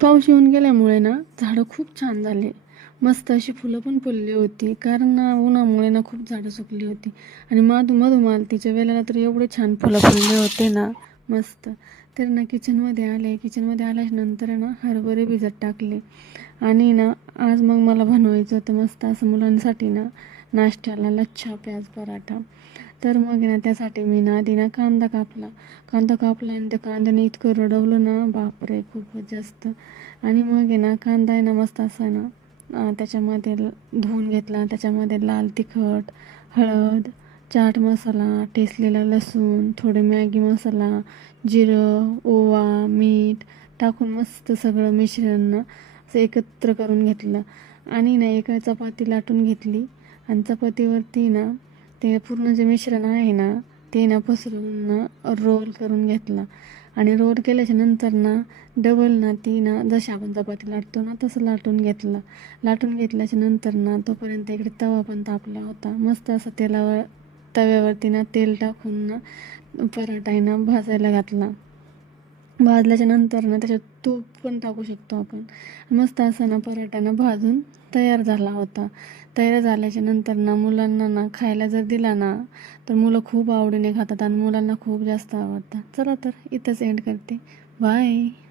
पाऊस येऊन गेल्यामुळे ना झाडं खूप छान झाले. मस्त अशी फुलं पण फुलली होती. कारण ना उन्हामुळे ना खूप झाडं सुकली होती. आणि मधुमालतीच्या वेळेला तर एवढे छान फुलं फुलले होते ना, मस्त. तर ना किचनमध्ये आले. किचनमध्ये आल्यानंतर ना हरभरे भिजत टाकले. आणि ना आज मग मला बनवायचं होतं मस्त असं मुलांसाठी ना नाश्त्याला लच्छा प्याज पराठा. तर मग ना त्यासाठी मी ना आधी ना कांदा कापला आणि त्या कांद्याने इतकं रडवलं ना, बापरे खूपच जास्त. आणि मग आहे ना कांदा आहे ना मस्त असा ना त्याच्यामध्ये धुवून घेतला. त्याच्यामध्ये लाल तिखट, हळद, चाट मसाला, ठेचलेला लसूण, थोडे मॅगी मसाला, जिरं, ओवा, मीठ टाकून मस्त सगळं मिश्रण ना असं एकत्र करून घेतलं. आणि ना एका चपाती लाटून घेतली आणि चपातीवरती ना ते पूर्ण जे मिश्रण आहे ना ते ना पसरून ना रोल करून घेतला. आणि रोल केल्याच्या नंतर ना डबल ना ती ना जशी आपण चपाती लाटतो ना तसं लाटून घेतलं. लाटून घेतल्याच्या नंतर ना तोपर्यंत इकडे तवा पण तापला होता. मस्त असं तव्यावरती ना तेल टाकून ना पराठा आहे ना भाजायला घातला. भाजल्याच्या नंतर ना त्याच्यात तूप पण टाकू शकतो आपण. मस्त असा ना पराठा ना भाजून तयार झाला होता. तयार झाल्याच्या नंतर ना मुलांना ना खायला जर दिला ना तर मुलं खूप आवडीने खातात आणि मुलांना खूप जास्त आवडतात. चला तर इथंच एंड करते. बाय.